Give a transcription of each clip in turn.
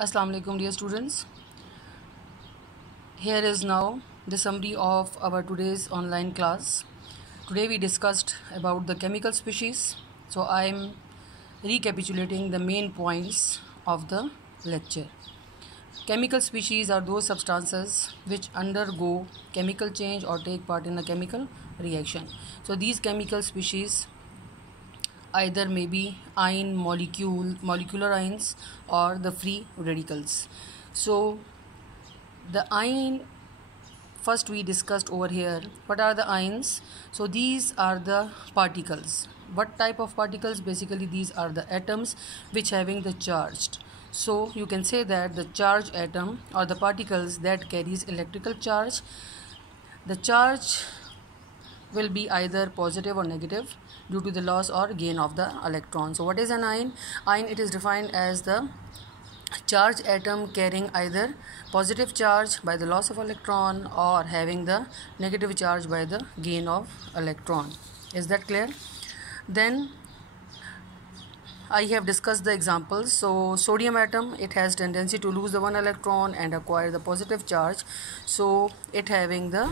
Assalamu alaikum dear students. Here is now the summary of our today's online class. Today we discussed about the chemical species. So I am recapitulating the main points of the lecture. Chemical species are those substances which undergo chemical change or take part in a chemical reaction. So these chemical species either may be ion molecular ions or the free radicals. So the ion, first we discussed over here what are the ions. So these are the particles. What type of particles? Basically these are the atoms which having the charged. So you can say that the charged atom or the particles that carries electrical charge, the charge will be either positive or negative due to the loss or gain of the electron. So what is an ion? Ion, it is defined as the charged atom carrying either positive charge by the loss of electron or having the negative charge by the gain of electron. Is that clear? Then I have discussed the examples. So sodium atom, it has tendency to lose the one electron and acquire the positive charge. So it having the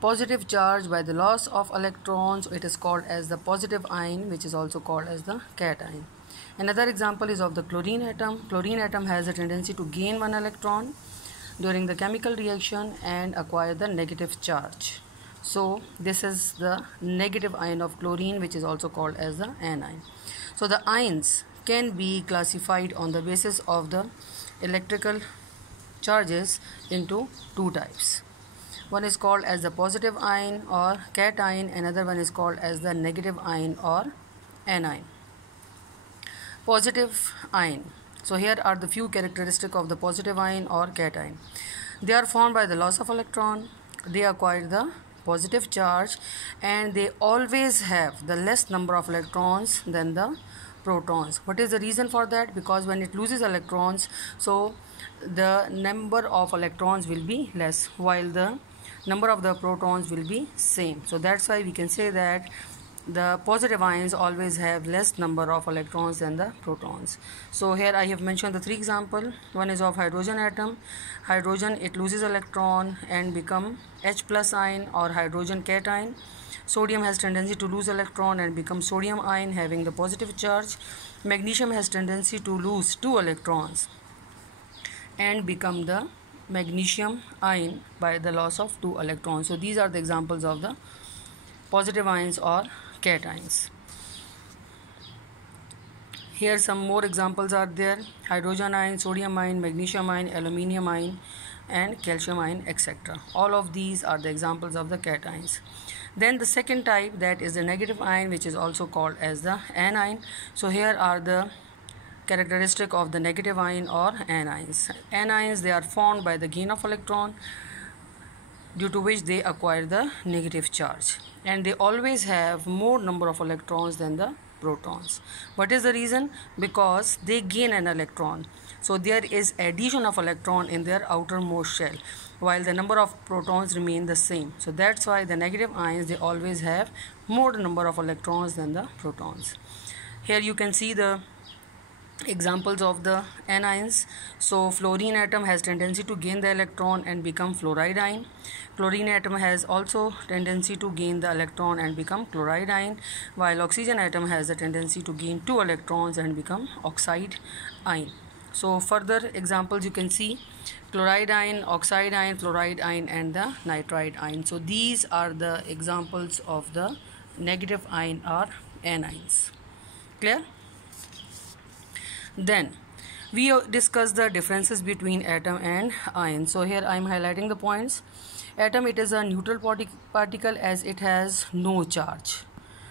positive charge by the loss of electrons, it is called as the positive ion, which is also called as the cation. Another example is of the chlorine atom. Chlorine atom has a tendency to gain one electron during the chemical reaction and acquire the negative charge. So this is the negative ion of chlorine, which is also called as the anion. So the ions can be classified on the basis of the electrical charges into two types. One is called as the positive ion or cation, another one is called as the negative ion or anion. Positive ion. So here are the few characteristics of the positive ion or cation. They are formed by the loss of electron, they acquire the positive charge, and they always have the less number of electrons than the protons. What is the reason for that? Because when it loses electrons, so the number of electrons will be less while the number of the protons will be same. So that's why we can say that the positive ions always have less number of electrons than the protons. So here I have mentioned the three examples. One is of hydrogen atom. Hydrogen, it loses electron and become H plus ion or hydrogen cation. Sodium has tendency to lose electron and become sodium ion having the positive charge. Magnesium has tendency to lose 2 electrons and become the magnesium ion by the loss of 2 electrons. So these are the examples of the positive ions or cations. Here some more examples are there: hydrogen ion, sodium ion, magnesium ion, aluminium ion and calcium ion, etc. All of these are the examples of the cations. Then the second type, that is the negative ion, which is also called as the anion. So here are the characteristic of the negative ion or anions. Anions, they are formed by the gain of electron, due to which they acquire the negative charge, and they always have more number of electrons than the protons. What is the reason? Because they gain an electron, so there is addition of electron in their outermost shell while the number of protons remain the same. So that's why the negative ions, they always have more number of electrons than the protons. Here you can see the examples of the anions. So fluorine atom has tendency to gain the electron and become fluoride ion. Chlorine atom has also tendency to gain the electron and become chloride ion, while oxygen atom has the tendency to gain 2 electrons and become oxide ion. So further examples you can see: chloride ion, oxide ion, fluoride ion and the nitride ion. So these are the examples of the negative ion or anions. Clear? Then we discuss the differences between atom and ion. So here I am highlighting the points. Atom, it is a neutral particle as it has no charge.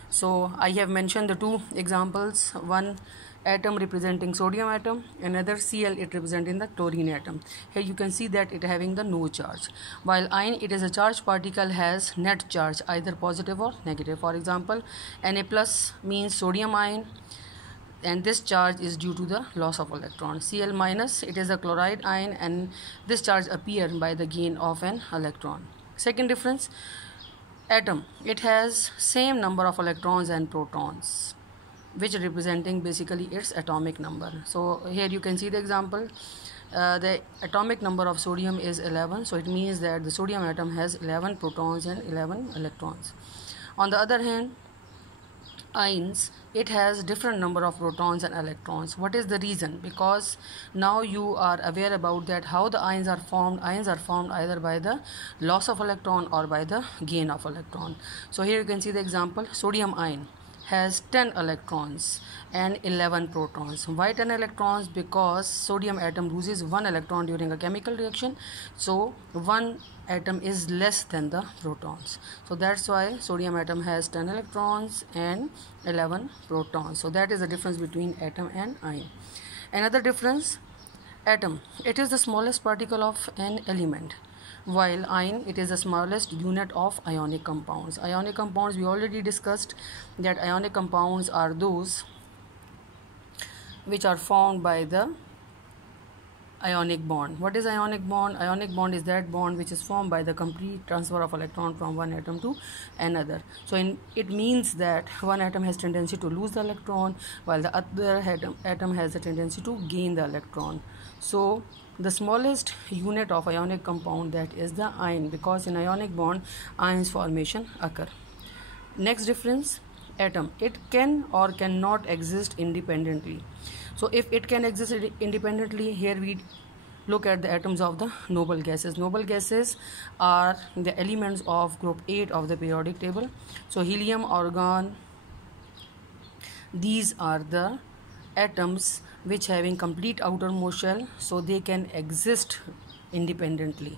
So I have mentioned the two examples: one atom representing sodium atom, another Cl, it representing the chlorine atom. Here you can see that it having the no charge, while ion, it is a charged particle, has net charge, either positive or negative. For example, Na plus means sodium ion, and this charge is due to the loss of electron. Cl minus, it is a chloride ion, and this charge appear by the gain of an electron. Second difference, atom, it has same number of electrons and protons. which representing basically its atomic number. So here you can see the example. The atomic number of sodium is 11, so it means that the sodium atom has 11 protons and 11 electrons. On the other hand, ions, it has different number of protons and electrons. What is the reason? Because now you are aware about that how the ions are formed. Ions are formed either by the loss of electron or by the gain of electron. So here you can see the example. Sodium ion has 10 electrons and 11 protons. Why 10 electrons? Because sodium atom loses 1 electron during a chemical reaction, so 1 atom is less than the protons. So that's why sodium atom has 10 electrons and 11 protons. So that is the difference between atom and ion. Another difference, atom, it is the smallest particle of an element, while ion, it is the smallest unit of ionic compounds. Ionic compounds, we already discussed that ionic compounds are those which are formed by the ionic bond. What is ionic bond? Ionic bond is that bond which is formed by the complete transfer of electron from one atom to another. So it means that one atom has tendency to lose the electron, while the other atom has the tendency to gain the electron. So the smallest unit of ionic compound, that is the ion, because in ionic bond ions formation occur. Next difference, atom, it can or cannot exist independently. So if it can exist independently, here we look at the atoms of the noble gases. Noble gases are the elements of group 8 of the periodic table. So helium, argon, these are the atoms which having complete outermost shell, so they can exist independently.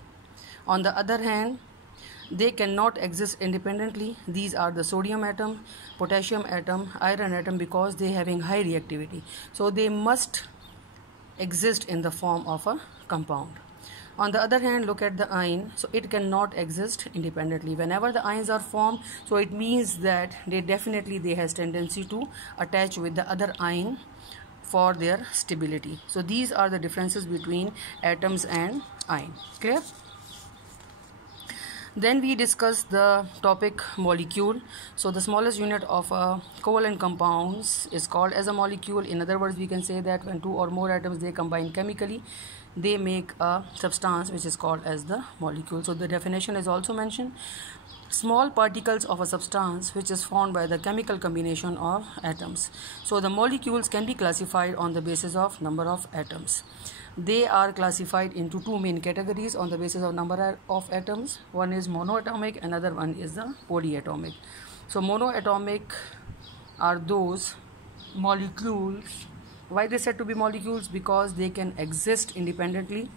On the other hand, they cannot exist independently. These are the sodium atom, potassium atom, iron atom, because they having high reactivity, so they must exist in the form of a compound. On the other hand, look at the ion. So it cannot exist independently. Whenever the ions are formed, so it means that they has tendency to attach with the other ion for their stability. So these are the differences between atoms and ion. Clear? Then we discuss the topic molecule. So the smallest unit of a covalent compounds is called as a molecule. In other words, we can say that when two or more atoms they combine chemically, they make a substance which is called as the molecule. So the definition is also mentioned. Small particles of a substance which is formed by the chemical combination of atoms. So the molecules can be classified on the basis of number of atoms. They are classified into two main categories on the basis of number of atoms. One is monoatomic, another one is the polyatomic. So monoatomic are those molecules. Why they said to be molecules? Because they can exist independently.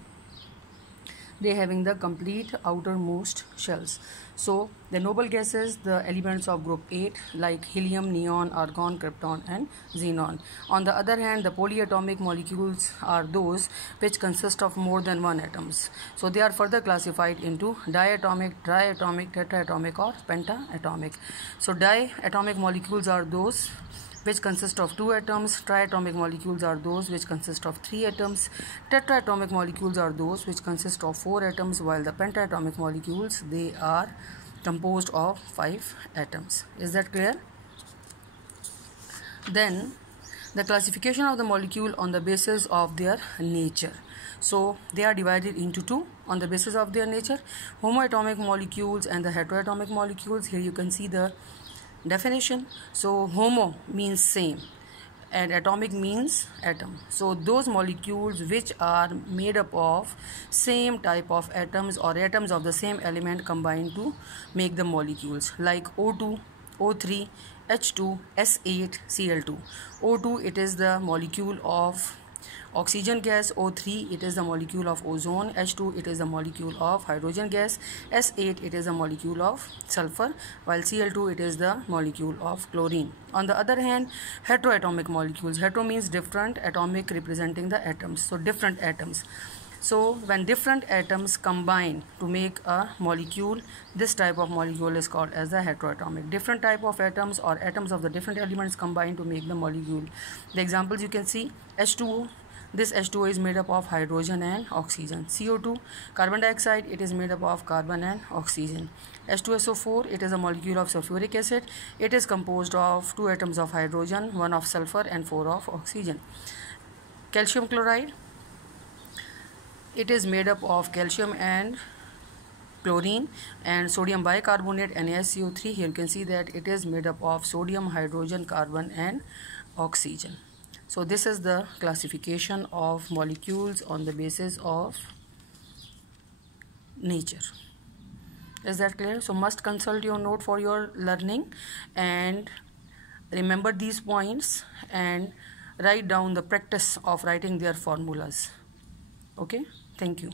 They having the complete outermost shells. So the noble gases, the elements of group 8 like helium, neon, argon, krypton and xenon. On the other hand, the polyatomic molecules are those which consist of more than one atoms. So they are further classified into diatomic, triatomic, tetraatomic or pentaatomic. So diatomic molecules are those which consist of 2 atoms, triatomic molecules are those which consist of 3 atoms, tetraatomic molecules are those which consist of 4 atoms, while the pentaatomic molecules, they are composed of 5 atoms. Is that clear? Then the classification of the molecule on the basis of their nature. So they are divided into two on the basis of their nature, homoatomic molecules and the heteroatomic molecules. Here you can see the definition. So homo means same and atomic means atom. So those molecules which are made up of same type of atoms or atoms of the same element combined to make the molecules, like O2, O3, H2, S8, Cl2. O2, it is the molecule of oxygen gas. O3, it is the molecule of ozone. H2, it is the molecule of hydrogen gas. S8, it is the molecule of sulfur, while Cl2, it is the molecule of chlorine. On the other hand, heteroatomic molecules. Hetero means different, atomic representing the atoms, so different atoms. So when different atoms combine to make a molecule, this type of molecule is called as the heteroatomic. Different type of atoms or atoms of the different elements combine to make the molecule. The examples you can see: H2O, This H2O is made up of hydrogen and oxygen. CO2, carbon dioxide, it is made up of carbon and oxygen. H2SO4, it is a molecule of sulfuric acid. It is composed of 2 atoms of hydrogen, 1 of sulfur and 4 of oxygen. Calcium chloride, it is made up of calcium and chlorine. And sodium bicarbonate, NaSCO3, here you can see that it is made up of sodium, hydrogen, carbon and oxygen. So this is the classification of molecules on the basis of nature. Is that clear? So must consult your note for your learning and remember these points and write down the practice of writing their formulas. Okay, thank you.